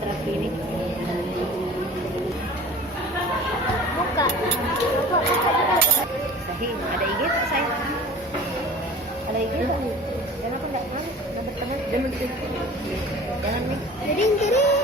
terapi ini. Buka. Sahin, ada IG tak saya? Ada IG tak? Jangan aku enggak kan? Enggak berteman. Jangan nih. Jering jering.